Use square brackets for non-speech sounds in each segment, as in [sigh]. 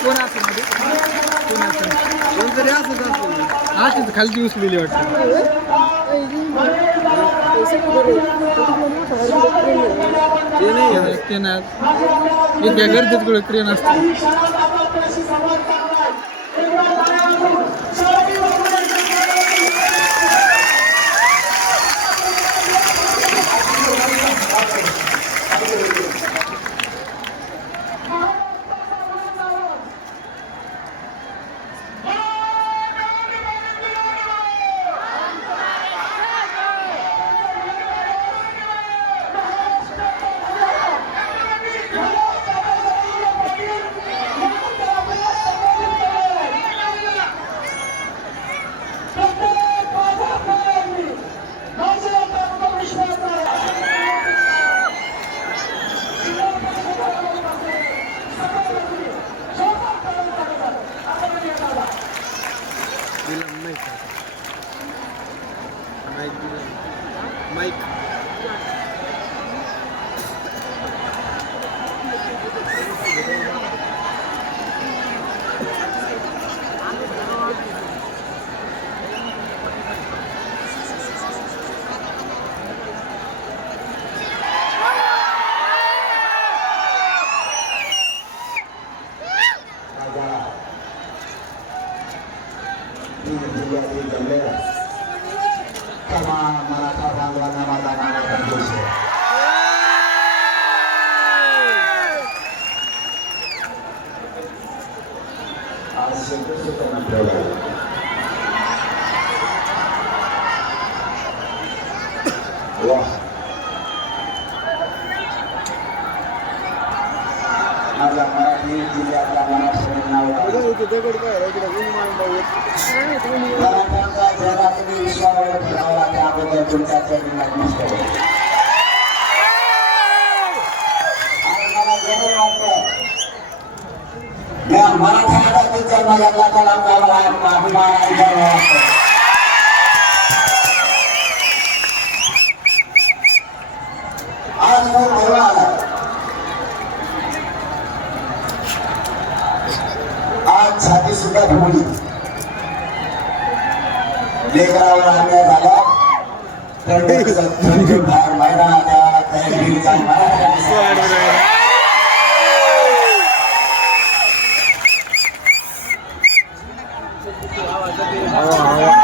कोण असं मध्ये कोण असं कोणतरी असंच असं असंच खालची उचलेली वाटतं. ते नाही ते नाही गर्दीत कुठे ट्रेन असते. Wow. नाव मराठ्यांचा चेहरा तुम्ही विश्वावर ठेवावा त्याबद्दल तुमच्या चरणीला नमस्कार आणि मला गौरव वाटतं या मराठा जातीत जन्म घेतला तर आम्हाला अभिमान आणि गर्व वाटतो आज खूप गर्व आला आज सुद्धा फुगली लेकरावर अन्याय झाला तर [laughs] बाहेर मैदानात यायला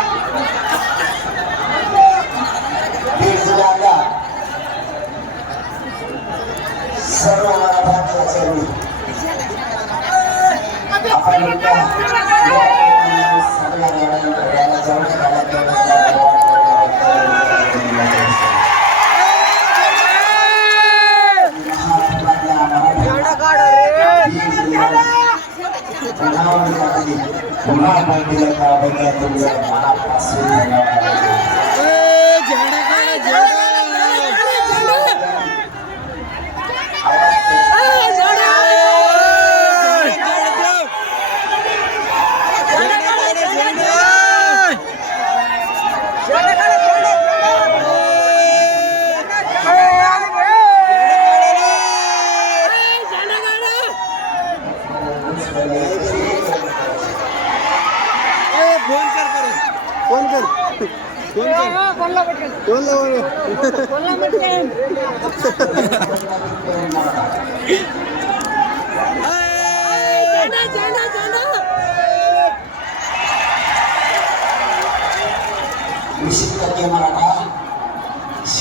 पुन्हा माहिती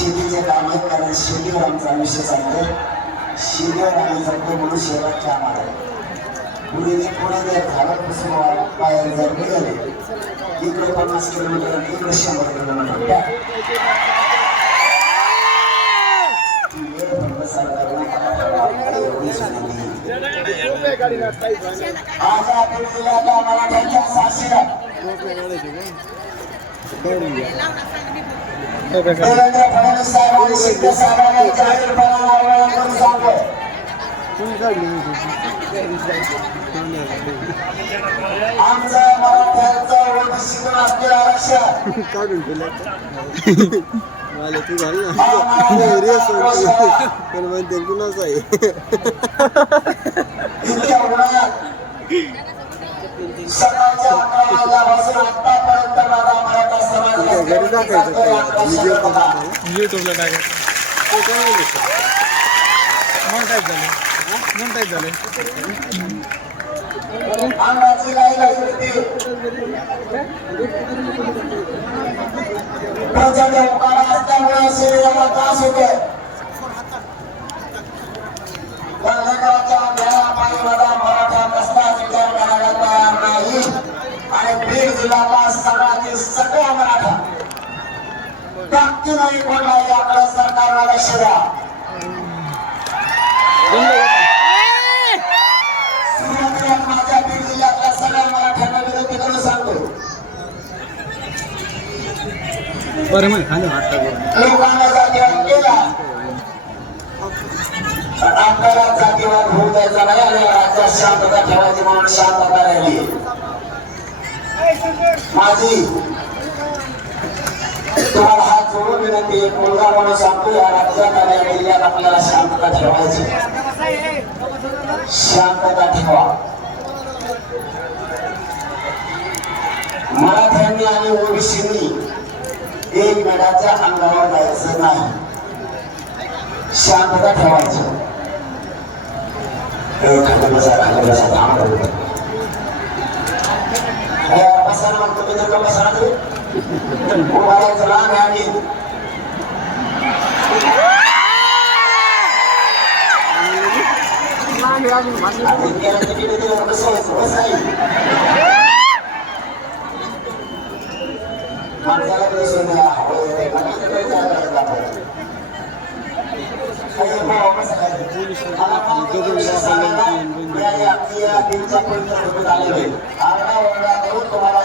शेतीचे काम आहे कारण शेतीवर आमचं आयुष्य चालतं शेतीवर आम्ही जगतो म्हणून शेतात काम आहे. पुढे ते पुढे जर झालं पुसून बाहेर जर निघाले इकडे पन्नास किलोमीटर इकडे शंभर किलोमीटर. त्या आज आपण जिल्ह्यातल्या मराठ्यांच्या साक्षीला [laughs] देवेंद्र फडणवीस साहेब शिंदे साहेबांना जाहीरपणाने आमचं मराठ्यांचं ओबीसीतून असलेलं आरक्षण काढून मला तू घाल ना पण म्हणते कुणाच आहे सकाळच्या अकरा वाजल्यापासून आतापर्यंत माझा मराठा समाज युट्यूबला टाकायचं अंगाची होती प्रचंड उकाडा असल्यामुळे शरीराला त्रास होतोय. जिल्ह्यातला सगळ्यातील सगळा मराठा ताकदीने कोणला याकडे सरकारला लक्ष द्या. सुरुवातीला माझ्या बीड जिल्ह्यातल्या सगळ्या मराठ्यांना विनंती करून सांगतो. बरं मग खाली वाटतं लोकांना जातीवाद केला आपल्याला जातीवाद होऊ द्यायचा नाही आणि राज्यात शांतता ठेवायची म्हणून शांतता राहिली. माझी तुम्हाला हात जोडून विनंती एक मुलगा म्हणून सांगतो या राज्यात आणि या जिल्ह्यात आपल्याला शांतता ठेवायची. शांतता ठेवा. मराठ्यांनी आणि ओबीसीनी एकमेकाच्या अंगावर जायचं नाही. शांतता ठेवायची. खाली बसा, खाली बसा, तुम्ही. ए, बसा ना, तुम्ही तर का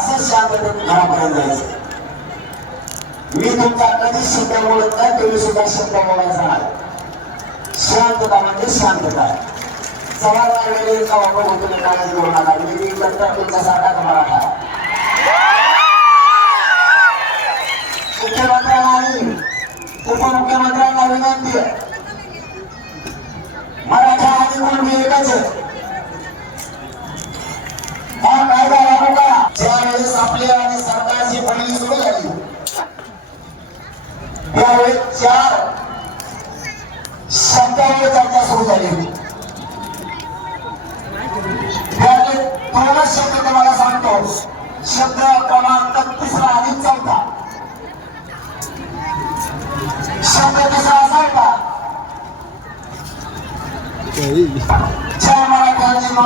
असंच शांततेत घरापर्यंत जायचं. मी तुमचा कधीच शब्द बोलत नाही तुम्ही सुद्धा शब्द बोलायचा नाही. शांतता म्हणजे शांतता. सवाल लागलेले का वापर होतो मी काळजी करू नका. मी मी नंतर तुमच्यासारखा मराठा मुख्यमंत्र्यांना आणि उपमुख्यमंत्र्यांना विनंती मराठा आणि कुणबी एकच आहे. हा कायदा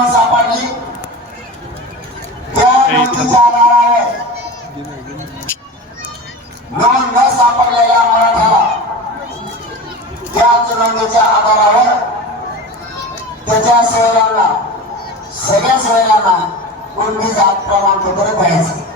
सापडली त्या नोंदीच्या आधारावर नोंद न सापडलेल्या मराठ्याला त्याच नोंदीच्या आधारावर त्याच्या शहरांना सगळ्या शहरांना कुणबी जात प्रमाणपत्र द्यायचं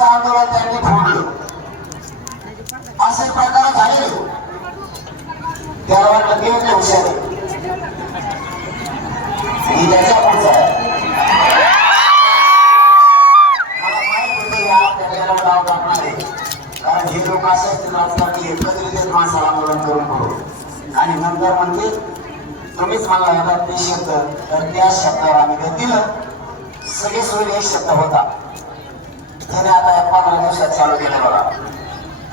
आणि आंदोलन त्यांनी फोडलं असे प्रकार झाले. त्याला वाटलं की म्हणजे हुशार आहे. ही त्याच्या पुढचा कारण हे राजकारणी एकत्रित माणसाला आंदोलन करून आणि नंतर म्हणते तुम्हीच मला एका ते शब्द तर त्या शब्दावर आम्ही ते दिलं. सगळे सोयी एक शब्द होता. त्याने आता या पंधरा दिवसात चालू केलं बघा.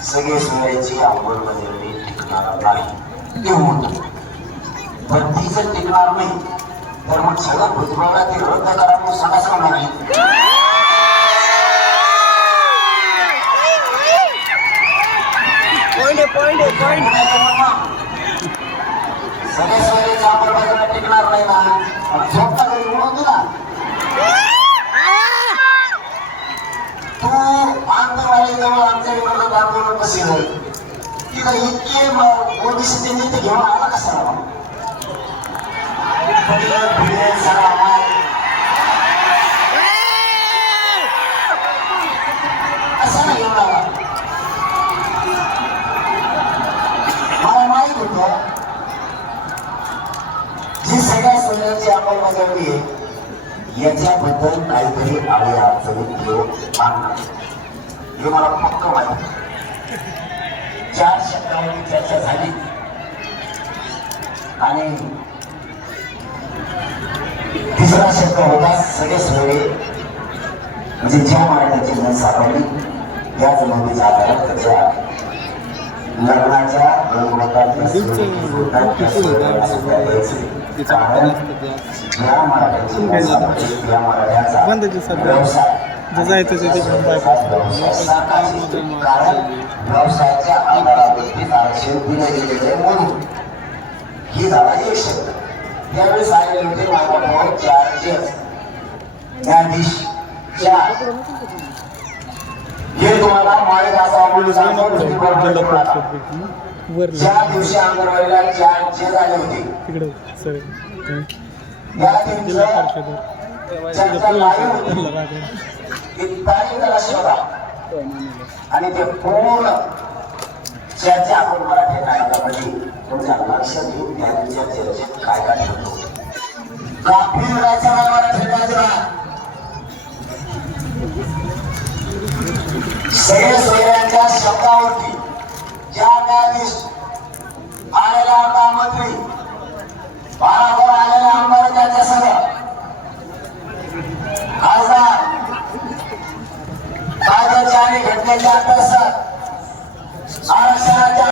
सगळे सोयऱ्याची अंमलबजावणी टिकणार नाही ते म्हणतो पण ती जर टिकणार नाही तर मग सगळं भुजबळला ते रद्द करा म्हणून म्हणणार नाही पॉइंट पॉइंट सगळे चांबर बाजूला टिकणार नाही ना मग झोपता घरी उडून दिला तू आंतरवाली आमच्या विरोधात आंदोलन कसे होईल तिथं इतके ओबीसीचे नेते घेऊन आला कसा नाही घेऊन आला मला माहीत होतं जी सगळ्या सोन्याची अंमलबजावणी आहे याच्याबद्दल काहीतरी आले अडचणी लोक हे मला पक्क माहिती चार शब्दावरती चर्चा झाली आणि तिसरा शब्द होता सगळे सोयरे म्हणजे ज्या मराठ्याची नस सापडली त्याच नदीच्या आधारात त्याच्या लग्नाच्या. कारण या मराठ्याची नस सापडली, या मराठ्याचा. व्यवसाय जे जायचं ते तिकडून बायपास. ही झाला त्यावेळेस आलेले होते मायबापावर चार जज न्यायाधीश चार हे तुम्हाला म्हणून सांगतो ज्या दिवशी चार जज आले होते तिकडे सर या जिल्हा दिवशी परिषद चर्चा तारीख त्याला शोधा. आणि ते पूर्ण चर्चा आपण मराठी नायकामध्ये तुमच्या लक्षात घेऊन त्या दिवशी काय काय ठरतो काफी उडायचा मराठी बाजूला सगळे सोयऱ्यांच्या शब्दावरती ज्या न्यायाधीश आलेला आमदार मंत्री बारावर आलेला आमदार त्याच्या सगळं कायद्याच्या आणि घटनेच्या आरक्षणाच्या